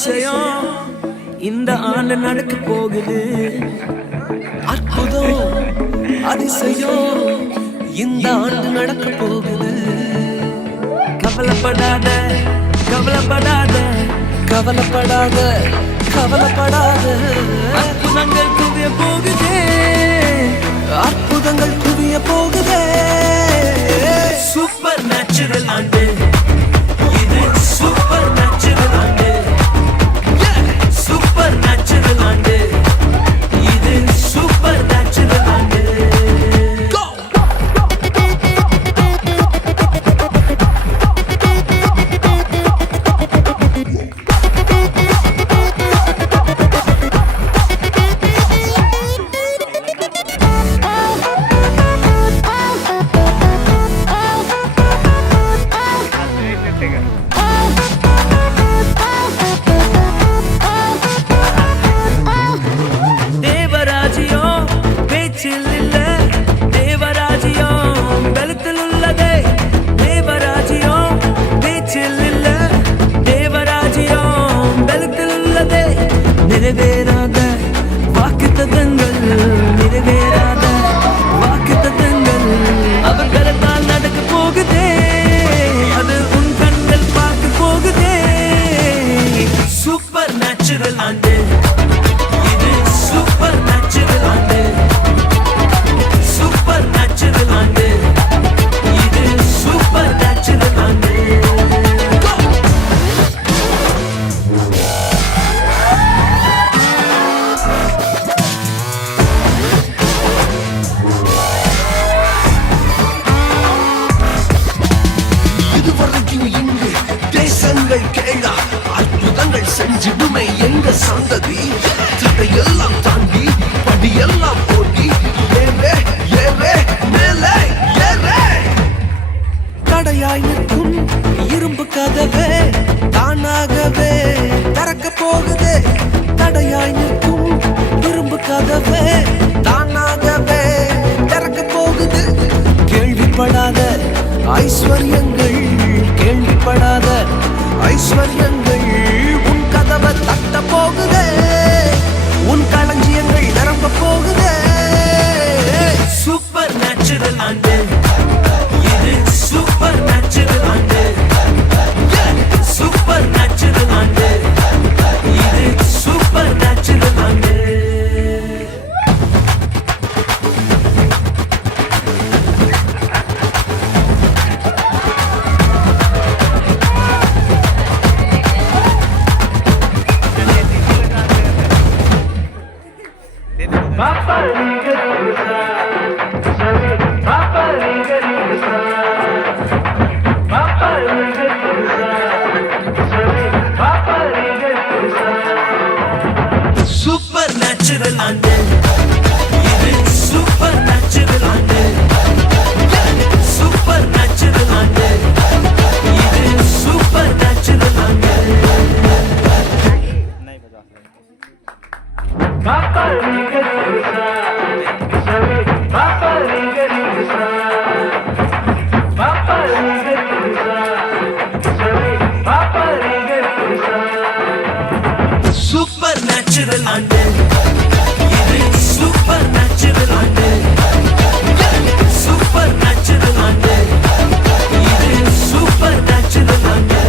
அதிசயம் இந்த ஆண்டு நடக்க போகுது. அற்புதம் அதிசயம் இந்த ஆண்டு நடக்க போகுது. கவலைப்படாத கவலைப்படாத கவலைப்படாத கவலைப்படாத. அற்புதங்கள் குவிய போகுதே, அற்புதங்கள் குவிய போகுதே. சூப்பர் நேச்சுரல் ஆண்டு இது, சூப்பர் நேச்சுரல் ஆண்டு, சூப்பர் நேச்சுரல் ஆண்டு இது, சூப்பர் நேச்சுரல் ஆண்டு. நிறைவேறாத வாக்குத்தத்தங்கள், நிறைவேறாத வாக்குத்தத்தங்கள் அவர்களால் நடக்க போகுதே. அது உன் கண்கள் பார்க்க போகுதே. சூப்பர் நேச்சுரல் ஆண்டு இது, சூப்பர் நேச்சுரல் ஆண்டு, சூப்பர் நேச்சுரல் ஆண்டு இது, சூப்பர் நேச்சுரல் ஆண்டு. கேளா அற்புதங்கள் செஞ்சிடுமே எங்க சந்ததி. தடையெல்லாம் தாண்டி படியெல்லாம் போட்டி ஏறே ஏறே மேலே ஏறே. தடையாய் நிற்கும் இரும்பு கதவே தானாகவே திறக்க போகுதே. தடையாய் நிற்கும் இரும்பு கதவே தானாகவே திறக்க போகுது. கேள்விப்படாத ஐஸ்வர்யங்கள், கேள்விப்படாத ஐஸ்வர்யங்கள் உன் கதவை தட்ட போகுதே. உன் களஞ்சியங்கள் நிரம்ப போகுதே. சூப்பர் நேச்சுரல் ஆண்டு இது, சூப்பர் நேச்சுரல் ஆண்டு, சூப்பர் நேச்சுரல் ஆண்டு இது, சூப்பர் நேச்சுரல் ஆண்டு. சூப்பர் நேச்சுரல் ஆண்டு இது, சூப்பர் நேச்சுரல் ஆண்டு, சூப்பர் நேச்சுரல் ஆண்டு இது, சூப்பர் நேச்சுரல் ஆண்டு. சூப்பர் நேச்சுரல் ஆண்டு இது, சூப்பர் நேச்சுரல் ஆண்டு, சூப்பர் நேச்சுரல் ஆண்டு இது, சூப்பர் நேச்சுரல் ஆண்டு.